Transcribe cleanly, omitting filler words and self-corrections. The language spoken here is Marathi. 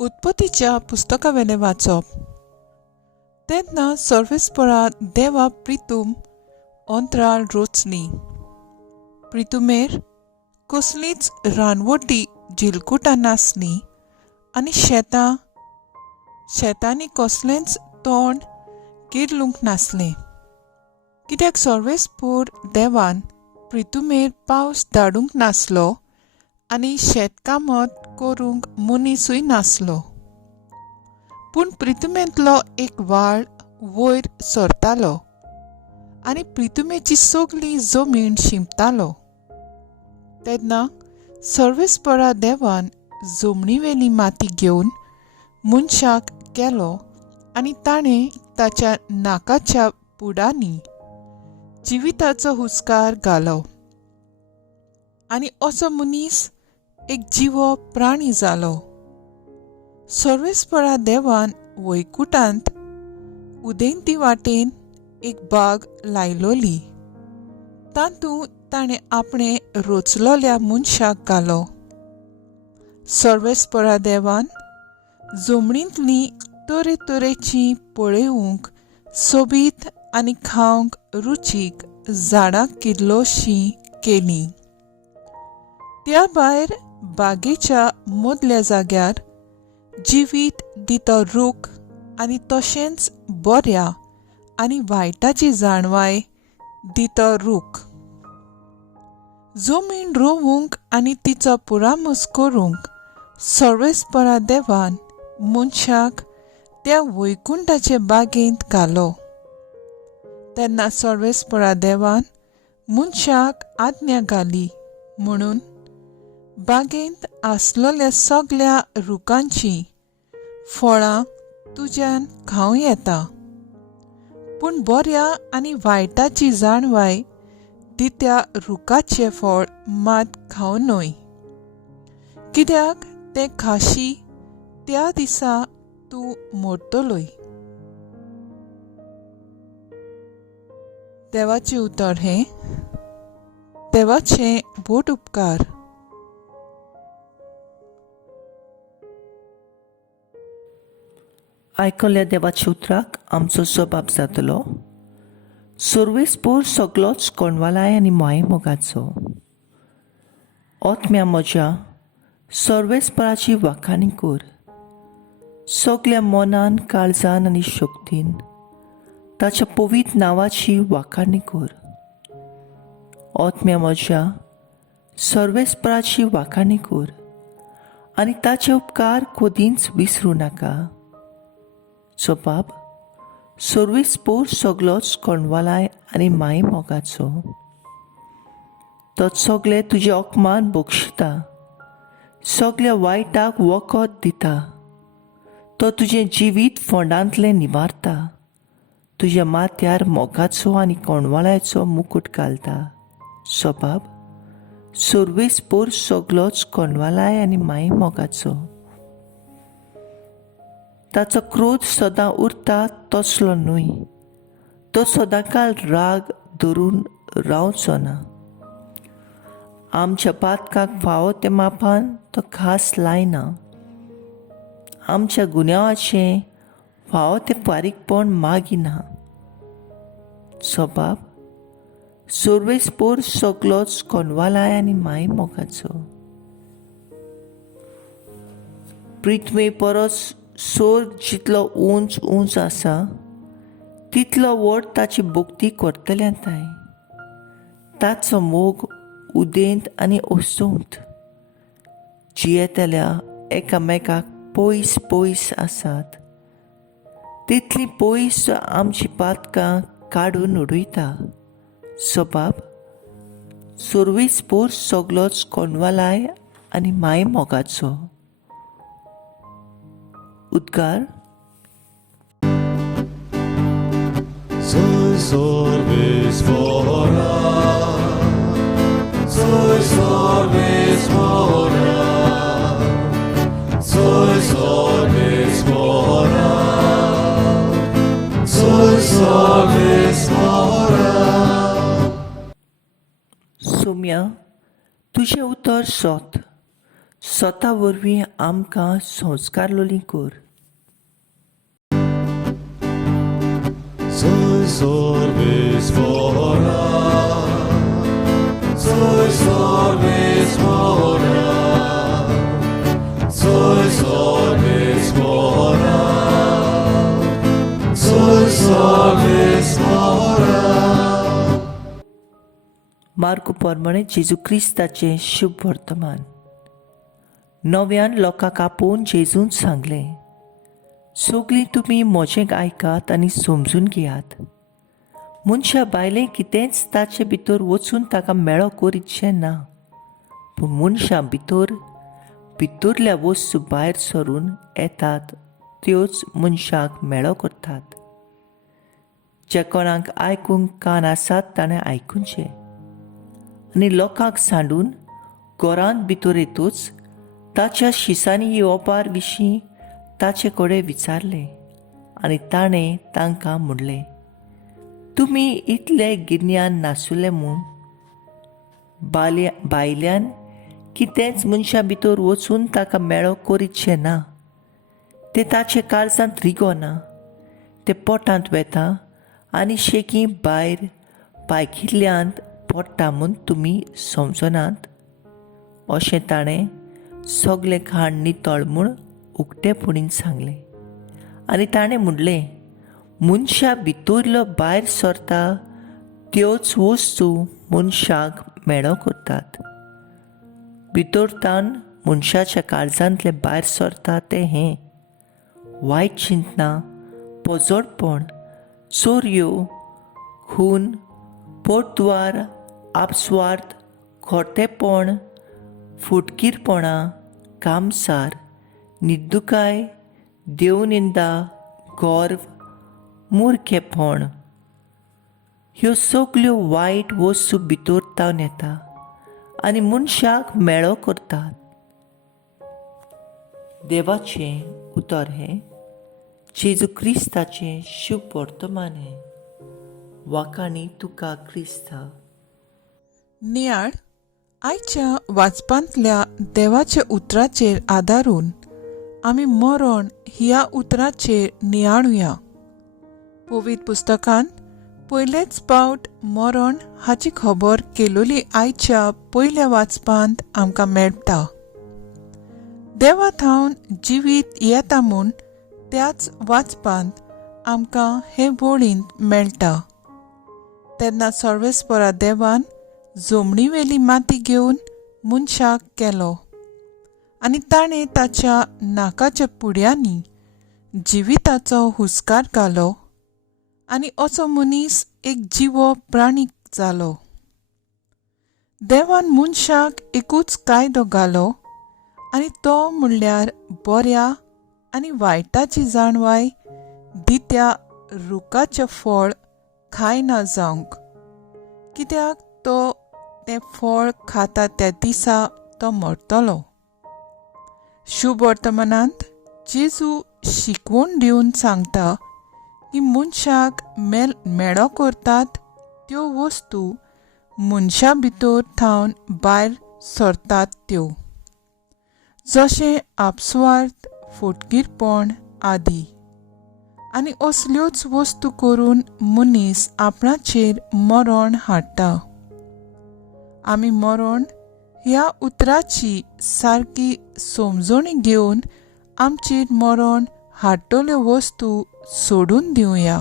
उत्पत्तीच्या पुस्तकावेले वाचप तेन्ना सर्वेस्परा देवा प्रितूम अंतराळ रोचली. प्रितुमेर कसलीच रानवटी जिलकुटां नासली आनी शेतांनी कसलेंच तोंड किरलूंक नासलें, कित्याक सर्वेस्पूर देवान प्रितुमेर पावस धाडूंक नासलो आनी शेतकामत करूंक मनीसूय नासलो. पूण प्रितुमेंतलो एक व्हाळ वयर सरतालो आनी प्रितुमेची सगली जमीन शिंपतालो. तेन्ना सर्वेस्परा देवान जमनीवेली माती घेवन मनशाक केलो आनी ताणें ताच्या नाकाच्या पुडांनी जिविताचो हुस्कार घालो आनी असो मनीस एक जिवो प्राणी जालो. सर्वेस्परा देवान वैकुंठांत उदेंती वाटेन एक बाग लायलोली. तातूंत ताणें आपणे रोचलोल्या मनशाक घालो. सर्वेस्परा देवान जमनींतलीं तरेतरेचीं पळेवूंक सोबीत आनी खावंक रुचीक झाडां कितलोशीं केलीं. त्या भायर बागेच्या मदल्या जाग्यार जिवीत दितो रूख आनी तशेंच बऱ्या आनी वायटाची जाणवाय दितो रूख. जमीन रोवूंक आनी तिचो पुरामूस करूंक सर्वेस्परा देवान मनशाक त्या वैकुंठाचे बागेंत घालो. तेन्ना सर्वेस्परा देवान मनशाक आज्ञा घाली म्हणून बागेंत आसलोल्या सगल्या रुखांची फळां तुज्यान खावं येता, पूण बऱ्या आनी वायटाची जाणवाय दित्या रुखाचें फळ मात खावं न्हय, कित्याक तें खाशी त्या दिसा तूं मरतलोय. देवाचें उतर हें. देवाचे बोट उपकार. आयकल्ल्या देवाच्या उतराक आमचो जबाब जातलो सर्वेस्पोर सगलोच कोणवालाय आनी माये मोगाचो. ओतम्या म्हज्या सर्वेस्पराची वाखाणी कर, सगल्या मनान काळजान आनी शक्तीन ताच्या पवित्र नांवाची वाखाणी कर. ओतम्या म्हज्या सर्वेस्पराची वाखाणी कर आनी ताचे उपकार कधीच विसरूं नाका. जबाब सर्वेस्पोर सगलोच कोणवालाय आनी माये मोगाचो. तो सगळे तुजे ओकमान बक्षिता, सगल्या वायटाक वखद दिता. तो तुजें जिवीत फोंडांतलें निबारता, तुज्या माथ्यार मोगाचो आनी कोणवालायचो मुकुट घालता. जबाब सर्वेस्पोर सगलोच कोणवालाय आनी माये मोगाचो. ताचो क्रोध सदां उरता तसलो न्हय, तो सदांकाळ राग धरून रावचो ना. आमच्या पातकाक फावो ते मापान तो खास लायना, आमच्या गुन्यांवाचें फावो ते फारीकपण मागिना. जबाब सर्वेस्पोर सगलोच कोणवालाय आनी माये मोगाचो. प्रिथ्वे परस सोर जितलो उंच उंच आसा तितलो व्हड ताची भोक्ती करतल्यांताय. ताचो मोग उदेंत आनी ओसोंत. जियेतल्या एकामेकाक पयस पयस आसात तितली पयस आमची पातकां काडून उडयता. जबाब सर्वेस्पोर सगलोच कोणवालाय आनी माये मोगाचो. उद्गार. Soy Sorvespora, soy Sorvespora, soy Sorvespora, soy Sorvespora. Saumya, तुजें उतर सोत. स्वता वरवीं आमकां संस्कार लोली कर. Soy sorbes mora, soy sorbes mora, soy sorbes mora, soy sorbes mora. Mark प्रमाणे जेजू क्रिस्ताचें शुभ वर्तमान. नव्यान लोकांक आपोवन जेजून सांगलें, सगळीं तुमी म्हजें आयकात आनी समजून घेयात. मनशा भायलें कितेंच ताचे भितर वचून ताका मेळो करीतशें ना, पूण मनशा भितरल्या वस्तू भायर सरून येतात त्योच मनशाक मेळो करतात. जे कोणाक आयकूंक कान आसात ताणें आयकुचें. आनी लोकांक सांडून घरांत भितर येतूच ताच्या शिसांनी येवपा विशीं ताचे कडेन विचारलें. आनी ताणें तांकां म्हणलें, तुमी इतले गिन्यान नासुले म्हूण भायल्यान कितेंच मनशा भितर वचून ताका मेळो करीतशें ना. तें ताचे काळजांत रिगोना, तें पोटांत वेता आनी शेकी भायर पायखिल्ल्यांत पडटा म्हूण तुमी समजनात. अशें ताणें सगलें खाण नितळ म्हूण उक्तेपणीन सांगलें. आनी ताणें म्हणलें, मनशा भितरलो भायर सरता त्योच वस्तू मनशाक मेळो करतात. भितरतान मनशाच्या काळजांतलें भायर सरता तें हें: वायट चिंतना, पोजडपण, चोरयो, खून, पोटद्वार, आपस्वार्थ, खोटेपण, फुटकीरपणां, कामसार, निर्दुकाय, देवनिंदा, गर्व, मुर्खेपण. ह्यो सगल्यो वायट वस्तू भितरतावन येता आनी मनशाक मेळो करतात. देवाचें उतर हें जेजू क्रिस्ताचें शुभ वर्तमान हें. वाकाणी तुका क्रिस्ता. नियाळ आयच्या वाचपांतल्या देवाच्या उतराचेर आदारून आमी मरण ह्या उतराचेर नियाळुया. पवित्र पुस्तकांत पयलेच पावट मरण हाची खबर केलोली आयच्या पयल्या वाचपांत आमकां मेळटा. देवात हांवन जिवीत येता म्हूण त्याच वाचपांत आमकां हे वळींत मेळटा. तेन्ना सर्वेस्परा देवान जमणी वेली माती घेवन मनशाक केलो आनी ताणें ताच्या नाकाच्या पुड्यांनी जिविताचो हुस्कार घालो आनी असो मनीस एक जिवो प्राणी जालो. देवान मनशाक एकूच कायदो घालो आनी तो म्हणल्यार बऱ्या आनी वायटाची जाणवाय दित्या रुखाचें फळ खायना जावंक, कित्याक तो तें फळ खाता त्या दिसा तो मरतलो. शुभ वर्तमानांत जेजू शिकवण दिवन सांगता की मनशाक मेळो करतात त्यो वस्तू मनशा भितर थावन भायर सरतात त्यो, जशें आपस्वार्थ, फुटकीरपण आदी. आनी असल्योच वस्तू करून मनीस आपणाचेर मरण हाडटा. आमी मरण ह्या उतराची सारकी समजणी घेवन आमचेर मरण हाडटल्यो वस्तू सोडून दिवया.